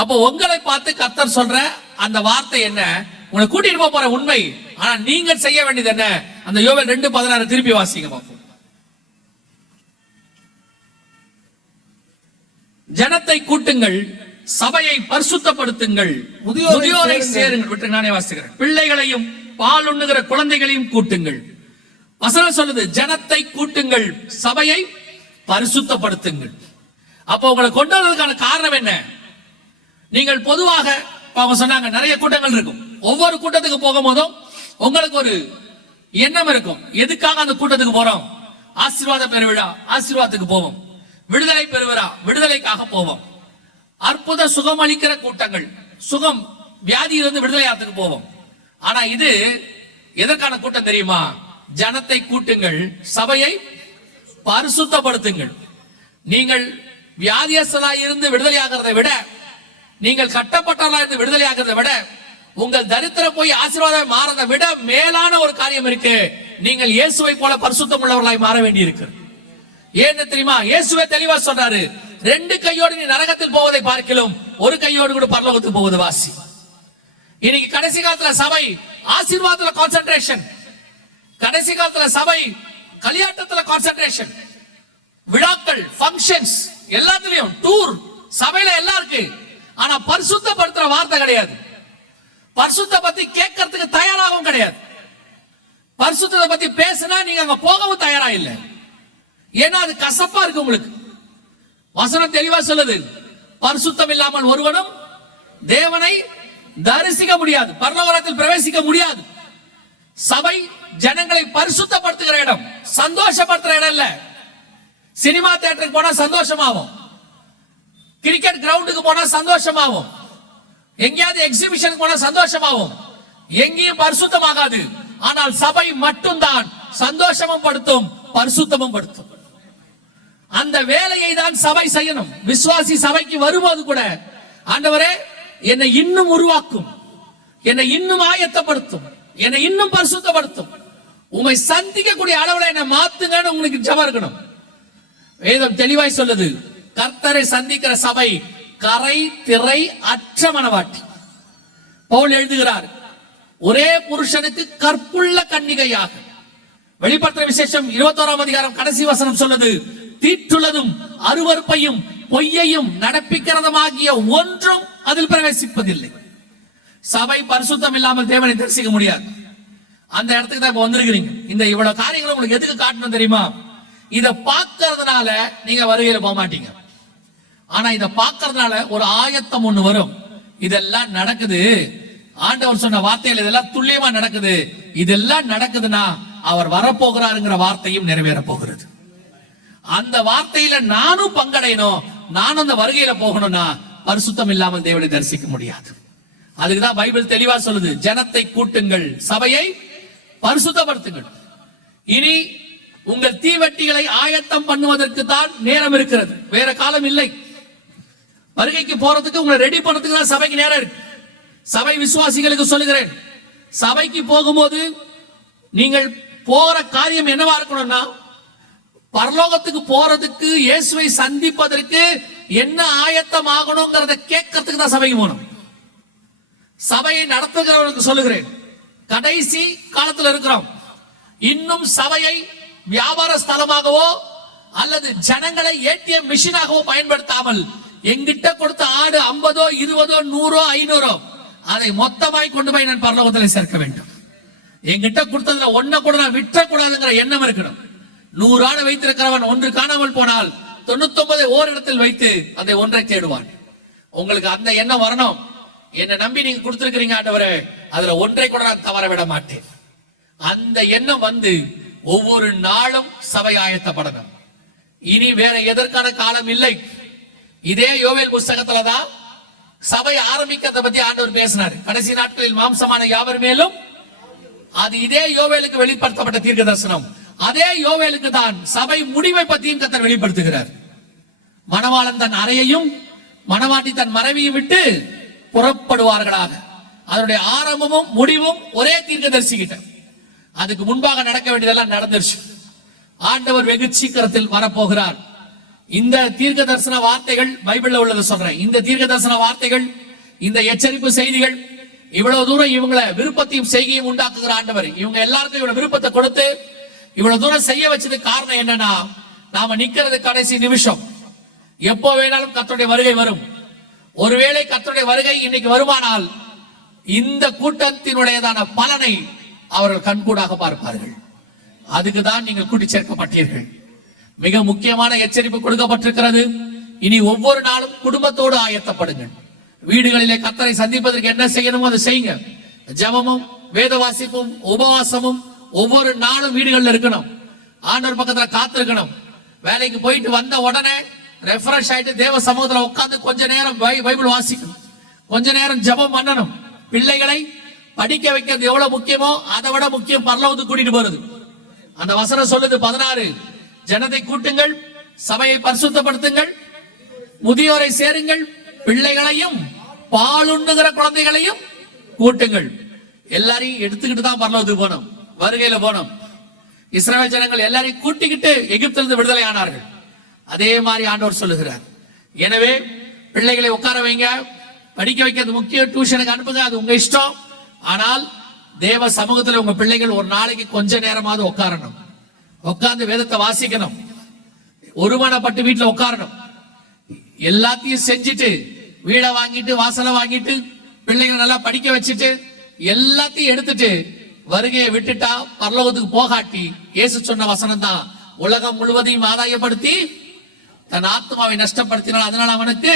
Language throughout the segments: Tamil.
அப்போ உங்களை பார்த்து கர்த்தர் சொல்ற அந்த வார்த்தை என்ன? உங்களை கூட்டிட்டு போற உண்மை. ஆனா நீங்கள் செய்ய வேண்டியது என்ன? அந்த யோவேல் 2:16 திருப்பி வாசிங்க பார்ப்போம். ஜனத்தை கூட்டுங்கள், சபையை பரிசுத்தப்படுத்துங்கள், முதியோரை சேருங்கள். விட்டு நானே வாசிக்கிறேன். பிள்ளைகளையும் பால் உண்ணுகிற குழந்தைகளையும் கூட்டுங்கள். வசனம் சொல்லுது ஜனத்தை கூட்டுங்கள், சபையை பரிசுத்தப்படுத்துங்கள். அப்போ உங்களை கொண்டு வரதுக்கான காரணம் என்ன? நீங்கள் பொதுவாக அவங்க சொன்னாங்க நிறைய கூட்டங்கள் இருக்கும். ஒவ்வொரு கூட்டத்துக்கு போகும் போதும் உங்களுக்கு ஒரு எண்ணம் இருக்கும். எதுக்காக அந்த கூட்டத்துக்கு போறோம்? ஆசீர்வாத பெருவிழா, ஆசீர்வாதத்துக்கு போவோம். விடுதலை பெறுவிழா, விடுதலைக்காக போவோம். அற்புத சுகம் அளிக்கிற கூட்டங்கள், சுகம் வியாதியிலிருந்து விடுதலையாத்துக்கு போவோம். ஆனா இது எதற்கான கூட்டம் தெரியுமா? ஜனத்தை கூட்டுங்கள், சபையை பரிசுத்தப்படுத்துங்கள். நீங்கள் வியாதியஸ்தராய் இருந்து விடுதலையாகிறதை விட, நீங்கள் கட்டப்பட்டவர்களாக இருந்து விடுதலையாகிறதை விட, உங்கள் தரித்திரம் போய் ஆசீர்வாதம் மாறதை விட மேலான ஒரு காரியம் இருக்கு. நீங்கள் இயேசுவை போல பரிசுத்தம் உள்ளவர்களாய் மாற வேண்டி இருக்கு. ஏன்னு தெரியுமா? இயேசுவே தெளிவா சொல்றாரு, 2 கையோடு நீ நரகத்தில் போவதை பார்க்கலாம், ஒரு கையோடு கூட பரலோகத்துக்கு போவது வாசி. இன்னைக்கு கடைசி காலத்துல சபை ஆசீர்வாதத்துல கான்சென்ட்ரேஷன், கடைசி காலத்துல சபை கல்யாணத்துல கான்சென்ட்ரேஷன், விழாக்கள், ஃபங்க்ஷன்ஸ் எல்லாத்துலயும் டூர், சபையில எல்லாம் இருக்கு. ஆனா பரிசுத்தப்படுத்துற வார்த்தை கிடையாது. பரிசுத்த பத்தி கேட்கறதுக்கு தயாராகவும் கிடையாது. பரிசுத்தத்தை பத்தி பேசினா நீங்க அங்க போகவும் தயாரா இல்லை. ஏன்னா அது கசப்பா இருக்கு உங்களுக்கு. வசனம் தெளிவா சொல்லுது, பரிசுத்தம் இல்லாமல் ஒருவனும் தேவனை தரிசிக்க முடியாது, பரலோகத்தில் பிரவேசிக்க முடியாது. சபை ஜனங்களை பரிசுத்தப்படுத்துகிற இடம், சந்தோஷப்படுத்துற இடம் இல்ல. சினிமா தியேட்டருக்கு போனா சந்தோஷமாகும், கிரிக்கெட் கிரவுண்டுக்கு போனா சந்தோஷமாகும், எங்கேயாவது எக்ஸிபிஷனுக்கு போனா சந்தோஷமாகும், எங்கேயும் பரிசுத்தமாகாது. ஆனால் சபை மட்டும்தான் சந்தோஷமும் படுத்தும், பரிசுத்தமும் படுத்தும். அந்த வேலையை தான் சபை செய்யணும். விசுவாசி சபைக்கு வரும்போது கூட, ஆண்டவரே என்னை இன்னும் உருவாக்கும், என்னை இன்னும் ஆயத்தப்படுத்தும், என்னை இன்னும் பரிசுத்தப்படுத்தும், உம்மை சந்திக்கக்கூடிய அளவுல என்னை மாத்துங்கன்னு உங்களுக்கு ஜெபம் இருக்கணும். வேதம் தெளிவாய் சொல்லுது, கர்த்தரை சந்திக்கிற சபை கரை திரை அற்ற மணவாட்டி. பவுல் எழுதுகிறார், ஒரே புருஷனுக்கு கற்புள்ள கன்னிகையாக. வெளிப்படுத்துற விசேஷம் 21ஆம் அதிகாரம் கடைசி வசனம் சொல்லுது, தீட்டுள்ளதும் அருவருப்பையும் பொய்யையும் நடப்பிக்கிறதுமாகிய ஒன்றும் அதில் பிரவேசிப்பதில்லை. சபை பரிசுத்தம் இல்லாமல் தேவனை தரிசிக்க முடியாது. அந்த இடத்துக்கு தான் இப்ப வந்திருக்கிறீங்க. இந்த இவ்வளவு காரியங்களை உங்களுக்கு எதுக்கு காட்டணும் தெரியுமா? இதை பார்க்கறதுனால நீங்க வருகையில போக மாட்டீங்க. ஆனா இதை பார்க்கறதுனால ஒரு ஆயத்தம் ஒண்ணு வரும். இதெல்லாம் நடக்குது, ஆண்டவர் சொன்ன வார்த்தைகள் இதெல்லாம் துல்லியமா நடக்குது. இதெல்லாம் நடக்குதுன்னா அவர் வரப்போகிறாருங்கிற வார்த்தையும் நிறைவேற போகிறது. அந்த வார்த்தையில நானும் பங்கடையணும், நானும் அந்த வருகையில போகணும்னா பரிசுத்தம் இல்லாமல் தேவனை தரிசிக்க முடியாது. அதுக்குதான் பைபிள் தெளிவா சொல்லுது, ஜனத்தை கூட்டுங்கள், சபையை பரிசுத்தப்படுத்துங்கள். இனி உங்கள் தீவெட்டிகளை ஆயத்தம் பண்ணுவதற்கு தான் நேரம் இருக்கிறது, வேற காலம் இல்லை. வருகைக்கு போறதுக்கு உங்களை ரெடி பண்ணதுக்கு தான் சபைக்கு நேரம் இருக்கு. சபை விசுவாசிகளுக்கு சொல்லுகிறேன், சபைக்கு போகும்போது நீங்கள் போற காரியம் என்னவா இருக்கணும்னா, பரலோகத்துக்கு போறதுக்கு, இயேசுவை சந்திப்பதற்கு என்ன ஆயத்தம் ஆகணும்ங்கிறத கேட்கறதுக்கு தான் சபைக்கு போகணும். சபையை நடத்துகிறவர்களுக்கு சொல்லுகிறேன், கடைசி காலத்தில் இருக்கிறோம். இன்னும் சபையை வியாபார ஸ்தலமாகவோ அல்லது ஜனங்களை ஏடிஎம் மிஷினாகவோ பயன்படுத்தாமல், எங்கிட்ட கொடுத்த ஆடு 50, 20, 100, 500 அதை மொத்தமாய் கொண்டு போய் நான் பரலோகத்தில் சேர்க்க வேண்டும். எங்கிட்ட கொடுத்ததுல ஒன்ன கூட நான் விற்றக்கூடாதுங்கிற எண்ணம் இருக்கணும். 100 ஆடு வைத்திருக்கிறவன் ஒன்று காணாமல் போனால் 99 ஓரிடத்தில் வைத்து அதை ஒன்றை தேடுவான். உங்களுக்கு அந்த எண்ணம் வரணும். என்ன நம்பி நீங்க கொடுத்திருக்கிறீங்க ஆண்டவரே, அதுல ஒன்றை கூட நான் தவற விட மாட்டேன். அந்த எண்ணம் வந்து ஒவ்வொரு நாளும் சபை ஆயத்தப்படணும். இனி வேற எதற்கான காலம் இல்லை. இதே யோவேல் புஸ்தகத்துலதான் சபை ஆரம்பிக்கிறத பத்தி ஆண்டவர் பேசினார். கடைசி நாட்களில் மாம்சமான யாவர் மேலும், அது இதே யோவேலுக்கு வெளிப்படுத்தப்பட்ட தீர்க்க தரிசனம். அதே யோவேலுக்கு தான் சபை முடிவை பற்றியும் கர்த்தர் வெளிப்படுத்துகிறார். மணவாளன் தன் அறையையும் மணவாட்டி தன் மனைவியும் விட்டு புறப்படுவார்களாக. அதனுடைய ஆரம்பமும் முடிவும் ஒரே தீர்க்கதரிசி கிட்ட. அதுக்கு முன்பாக நடக்க வேண்டியதெல்லாம் நடந்துருச்சு. ஆண்டவர் வெகு சீக்கிரத்தில் வரப்போகிறார். இந்த தீர்க்க தரிசன வார்த்தைகள் பைபிள்ல உள்ளதை சொல்றேன். இந்த தீர்க்க தரிசன வார்த்தைகள், இந்த எச்சரிப்பு செய்திகள் இவ்வளவு தூரம் இவங்களை விருப்பத்தையும் செய்கையும் உண்டாக்குகிற ஆண்டவர் இவங்க எல்லாருக்கும் இவ்வளவு விருப்பத்தை கொடுத்து இவ்வளவு தூரம் செய்ய வச்சதுக்கு காரணம் என்னன்னா, நாம நிக்கிறது கடைசி நிமிஷம். எப்போ வேணாலும் கர்த்தருடைய வருகை வரும். ஒருவேளை கர்த்தருடைய வருகை இன்னைக்கு வருமானால் இந்த கூட்டத்தினுடையதான பலனை அவர்கள் கண்கூடாக பார்ப்பார்கள். அதுக்கு தான் நீங்கள் கூட்டி சேர்க்கப்பட்டீர்கள். மிக முக்கியமான எச்சரிப்பு கொடுக்கப்பட்டிருக்கிறது. இனி ஒவ்வொரு நாளும் குடும்பத்தோடு ஆயத்தப்படுங்கள். வீடுகளிலே கர்த்தரை சந்திப்பதற்கு என்ன செய்யணுமோ அதை செய்யுங்க. ஜெபமும் வேத வாசிப்பும் உபவாசமும் ஒவ்வொரு நாளும் வீடுகளில் இருக்கணும். ஆண்டவர் பக்கத்துல காத்திருக்கணும். வேலைக்கு போயிட்டு வந்த உடனே ரெஃப்ரெஷ் ஆயிட்டு தேவ சமூகத்துல உட்கார்ந்து கொஞ்ச நேரம் பைபிள் வாசிக்கணும், கொஞ்ச நேரம் ஜெபம் பண்ணணும். பிள்ளைகளை படிக்க வைக்கிறது எவ்வளவு முக்கியமோ அதை விட முக்கியம் பரலோகத்துக்கு கூட்டிட்டு போறது. அந்த வசனம் சொல்லுது 16, ஜனத்தை கூட்டுங்கள், சபையை பரிசுத்தப்படுத்துங்கள், முதியோரை சேருங்கள், பிள்ளைகளையும் பாலுண்ணுகிற குழந்தைகளையும் கூட்டுங்கள். எல்லாரையும் எடுத்துக்கிட்டு தான் பரலோகத்துக்கு போனோம், வருகையில போனோம். இஸ்ரவேல் ஜனங்கள் எல்லாரையும் கூட்டிக்கிட்டு எகிப்திலிருந்து விடுதலை ஆனார்கள். அதே மாதிரி ஆண்டவர் சொல்லுகிறார். எனவே பிள்ளைகளை உட்கார வைங்க, படிக்க வைக்கிறது முக்கியம், டியூஷனுக்கு அனுப்புங்க, அது உங்க இஷ்டம். ஆனால் தேவ சமூகத்தில் உங்க பிள்ளைகள் ஒரு நாளைக்கு கொஞ்ச நேரமாவது உட்காரணும். உட்கார்ந்து வேதத்தை வாசிக்கணும். ஒருமனப்பட்டு வீட்டுல உட்காரணும். எல்லாத்தையும் செஞ்சுட்டு வீடை வாங்கிட்டு வாசலை வாங்கிட்டு பிள்ளைகளை நல்லா படிக்க வச்சுட்டு எல்லாத்தையும் எடுத்துட்டு வருகையை விட்டுட்டா பரலோகத்துக்கு போகாட்டி இயேசு சொன்ன வசனம் தான், உலகம் முழுவதையும் ஆதாயப்படுத்தி தன் ஆத்மாவை நஷ்டப்படுத்தினால் அதனால அவனுக்கு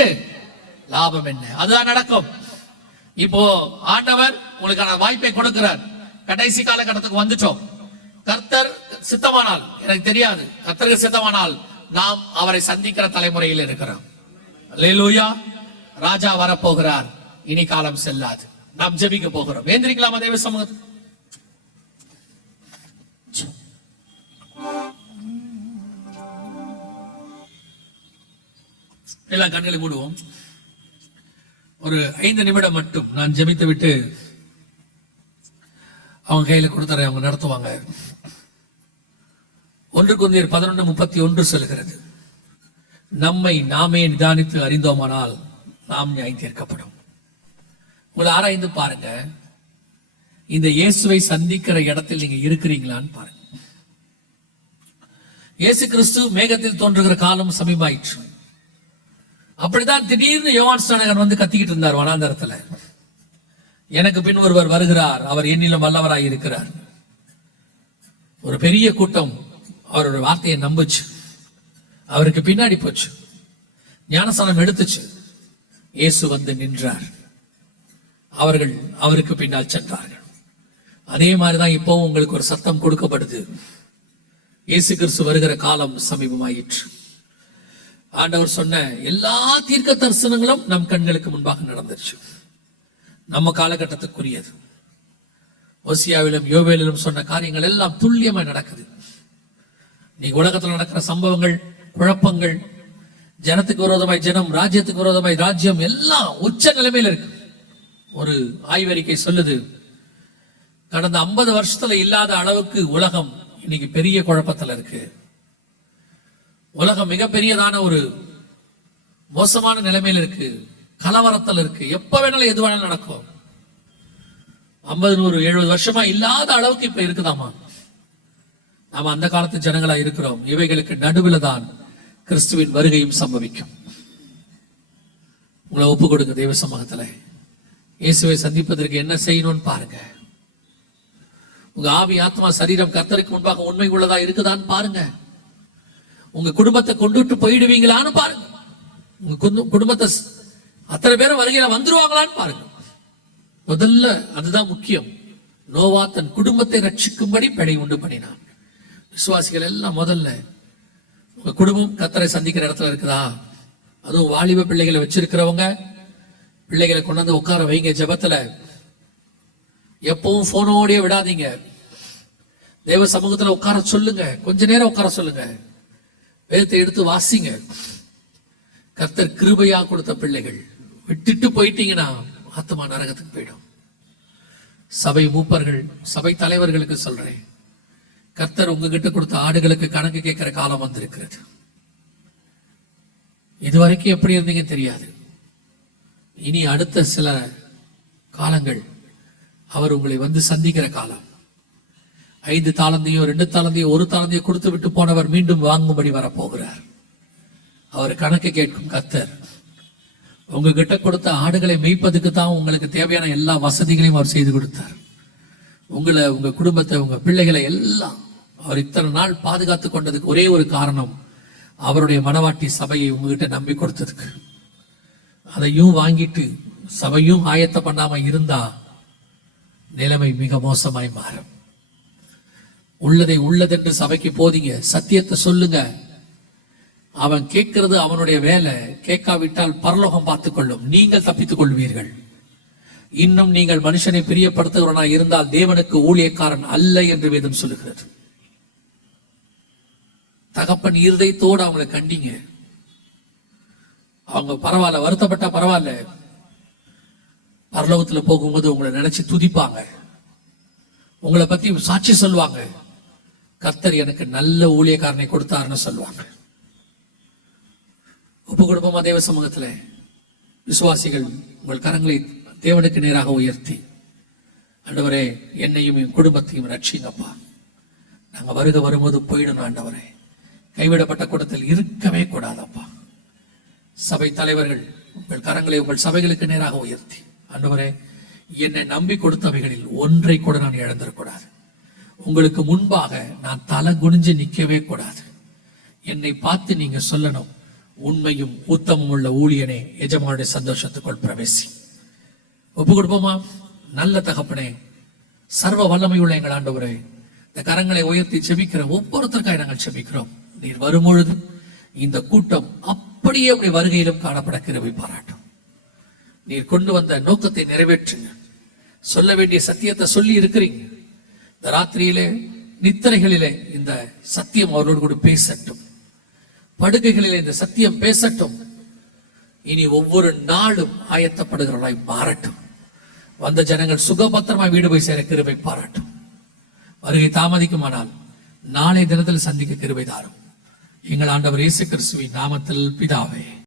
லாபம் என்ன? அதுதான் நடக்கும். இப்போ ஆண்டவர் உங்களுக்கான வாய்ப்பை கொடுக்கிறார். கடைசி காலகட்டத்துக்கு வந்துட்டோம். கர்த்தர் சித்தமானால், எனக்கு தெரியாது, கர்த்தருக்கு சித்தமானால் நாம் அவரை சந்திக்கிற தலைமுறையில் இருக்கிறோம். அல்லேலூயா. ராஜா வரப்போகிறார், இனி காலம் செல்லாது. நாம் ஜெபிக்க போகிறோம். ஏந்திரிக்கலாமா தேவ சமூகத்தில்? எல்லாம் கண்களை மூடுவோம். ஒரு 5 நிமிடம் மட்டும் நான் ஜெபித்து விட்டு அவங்க கையில கொடுத்துறேன், அவங்க நடத்துவாங்க. 1 கொரிந்தியர் 11:31 சொல்லுகிறது, நம்மை நாமே நிதானித்து அறிந்தோமானால் நாம் நியாயம் தீர்க்கப்படும். உங்களை ஆராய்ந்து பாருங்க, இந்த இயேசுவை சந்திக்கிற இடத்தில் நீங்க இருக்கிறீங்களான்னு பாருங்க. இயேசு கிறிஸ்து மேகத்தில் தோன்றுகிற காலம் சமீபமாயிற்று. அப்படிதான் திடீர்னு யோவான் ஸ்நானகன் வந்து கத்திக்கிட்டு இருந்தார் வனாந்தரத்துல, எனக்கு பின் ஒருவர் வருகிறார், அவர் என்னிலும் வல்லவராய் இருக்கிறார். ஒரு பெரிய கூட்டம் அவருடைய வார்த்தையை நம்புச்சு, அவருக்கு பின்னாடி போச்சு, ஞானஸ்நானம் எடுத்துச்சு. இயேசு வந்து நின்றார், அவர்கள் அவருக்கு பின்னால் சென்றார்கள். அதே மாதிரிதான் இப்போ உங்களுக்கு ஒரு சத்தம் கொடுக்கப்படுது, இயேசு கிறிஸ்து வருகிற காலம் சமீபமாயிற்று. ஆண்டவர் சொன்ன எல்லா தீர்க்க தரிசனங்களும் நம் கண்களுக்கு முன்பாக நடந்துருச்சு. நம்ம காலகட்டத்துக்குரியது. ஓசியாவிலும் யோவேலிலும் சொன்ன காரியங்கள் எல்லாம் துல்லியமா நடக்குது. நீங்க உலகத்தில் நடக்கிற சம்பவங்கள், குழப்பங்கள், ஜனத்துக்கு விரோதமாய் ஜனம், ராஜ்யத்துக்கு விரோதமாய் ராஜ்யம், எல்லாம் உச்ச நிலைமையில இருக்கு. ஒரு ஆய்வறிக்கை சொல்லுது, கடந்த 50 வருஷத்துல இல்லாத அளவுக்கு உலகம் இன்னைக்கு பெரிய குழப்பத்துல இருக்கு. உலகம் மிகப்பெரியதான ஒரு மோசமான நிலைமையில இருக்கு, கலவரத்தில் இருக்கு. எப்ப வேணாலும் எது வேணாலும் நடக்கும். 50, 100, 70 வருஷமா இல்லாத அளவுக்கு இப்ப இருக்குதாமா. நாம அந்த காலத்து ஜனங்களா இருக்கிறோம். இவைகளுக்கு நடுவில் தான் கிறிஸ்துவின் வருகையும் சம்பவிக்கும். உங்களை ஒப்பு கொடுங்க தெய்வ சமூகத்துல. இயேசுவை சந்திப்பதற்கு என்ன செய்யணும்னு பாருங்க. உங்க ஆவி, ஆத்மா, சரீரம் கர்த்தருக்கு முன்பாக உண்மை உள்ளதா இருக்குதான்னு பாருங்க. உங்க குடும்பத்தை கொண்டுட்டு போயிடுவீங்களான்னு பாருங்க. உங்க குடும்பத்தை அத்தனை பேரும் வருகையில வந்துருவாங்களான்னு பாருங்க. முதல்ல அதுதான் முக்கியம். நோவா தன் குடும்பத்தை ரட்சிக்கும்படி பிழை உண்டு பண்ணினான். விசுவாசிகள் எல்லாம் முதல்ல உங்க குடும்பம் கர்த்தரை சந்திக்கிற இடத்துல இருக்குதா? அதுவும் வாலிப பிள்ளைகளை வச்சிருக்கிறவங்க பிள்ளைகளை கொண்டாந்து உட்கார வைங்க. ஜெபத்துல எப்பவும் போனோடய விடாதீங்க. தேவ சமூகத்துல உட்கார சொல்லுங்க, கொஞ்ச நேரம் உட்கார சொல்லுங்க, வேதத்தை எடுத்து வாசிங்க. கர்த்தர் கிருபையா கொடுத்த பிள்ளைகள் விட்டுட்டு போயிட்டீங்கன்னா ஆத்மா நரகத்துக்கு போயிடும். சபை மூப்பர்கள், சபை தலைவர்களுக்கு சொல்றேன், கர்த்தர் உங்ககிட்ட கொடுத்த ஆடுகளுக்கு கணக்கு கேட்கிற காலம் வந்திருக்கிறது. இதுவரைக்கும் எப்படி இருந்தீங்க தெரியாது. இனி அடுத்த சில காலங்கள் அவர் உங்களை வந்து சந்திக்கிற காலம். 5 தாலந்தையோ 2 தாலந்தையோ 1 தாலந்தையோ கொடுத்து விட்டு போனவர் மீண்டும் வாங்கும்படி வரப்போகிறார். அவர் கணக்கு கேட்கும் கர்த்தர். உங்ககிட்ட கொடுத்த ஆடுகளை மேய்ப்பதுக்கு தான் உங்களுக்கு தேவையான எல்லா வசதிகளையும் அவர் செய்து கொடுத்தார். உங்களை, உங்க குடும்பத்தை, உங்க பிள்ளைகளை எல்லாம் அவர் இத்தனை நாள் பாதுகாத்து கொண்டதுக்கு ஒரே ஒரு காரணம், அவருடைய மனவாட்டி சபையை உங்ககிட்ட நம்பி கொடுத்ததுக்கு. அதையும் வாங்கிட்டு சபையும் ஆயத்த பண்ணாம இருந்தா நிலைமை மிக மோசமாய் மாறும். உள்ளதை உள்ளதென்று சபைக்கு போதீங்க, சத்தியத்தை சொல்லுங்க. அவன் கேட்கிறது அவனுடைய வேலை. கேட்காவிட்டால் பரலோகம் பார்த்துக் கொள்ளும், நீங்கள் தப்பித்துக் கொள்வீர்கள். இன்னும் நீங்கள் மனுஷனை பிரியப்படுத்துகிறவனா இருந்தால் தேவனுக்கு ஊழியக்காரன் அல்ல என்று வேதம் சொல்லுகிறது. தகப்பன் இருதயத்தோடு அவங்களை கண்டிங்க. அவங்க பரவாயில்ல, வருத்தப்பட்டா பரவாயில்ல, பரலோகத்துல போகும்போது உங்களை நினைச்சு துதிப்பாங்க, உங்களை பத்தி சாட்சி சொல்லுவாங்க. கர்த்தர் எனக்கு நல்ல ஊழியக்காரனை கொடுத்தாருன்னு சொல்லுவாங்க. ஒப்பு குடும்பமா தேவ சமூகத்துல விசுவாசிகள் உங்கள் கரங்களை தேவனுக்கு நேராக உயர்த்தி, ஆண்டவரே என்னையும் என் குடும்பத்தையும் ரட்சிங்கப்பா. நாங்க வரும்போது போயிடணும் ஆண்டவரே. கைவிடப்பட்ட கூட்டத்தில் இருக்கவே கூடாதப்பா. சபை தலைவர்கள் உங்கள் கரங்களை உங்கள் சபைகளுக்கு நேராக உயர்த்தி, ஆண்டவரே என்னை நம்பி கொடுத்தவைகளில் ஒன்றை கூட நான் இழந்துடக்கூடாது. உங்களுக்கு முன்பாக நான் தலை குனிஞ்சு நிற்கவே கூடாது. என்னை பார்த்து நீங்க சொல்லணும், உண்மையும் உத்தமும் உள்ள ஊழியனே, எஜமானுடைய சந்தோஷத்துக்குள் பிரவேசி. ஒப்பு கொடுப்போமா? நல்ல தகப்பனே, சர்வ வல்லமை உள்ள எங்கள் ஆண்டவரே, இந்த கரங்களை உயர்த்தி செபிக்கிற ஒவ்வொருத்தருக்காக நாங்கள் செபிக்கிறோம். நீர் வரும்பொழுது இந்த கூட்டம் அப்படியே உடைய வருகையிலும் காணப்பட கிருபை பாராட்டும். நீர் கொண்டு வந்த நோக்கத்தை நிறைவேற்றுங்க. சொல்ல வேண்டிய சத்தியத்தை சொல்லி இருக்கிறீங்க. இந்த ராத்திரியிலே நித்திரைகளிலே இந்த சத்தியம் அவர்களோடு கூட பேசட்டும். படுகைகளிலே இந்த சத்தியம் பேசட்டும். இனி ஒவ்வொரு நாளும் ஆயத்தப்படுகிறவர்களாய் மாறட்டும். வந்த ஜனங்கள் சுகபத்திரமாய் வீடு போய் சேர கிருபை பாராட்டும். வருகை தாமதிக்குமானால் நாளை தினத்தில் சந்திக்க கிருபை தாரும். எங்கள் ஆண்டவர் இயேசு கிறிஸ்துவின் நாமத்தில் பிதாவே.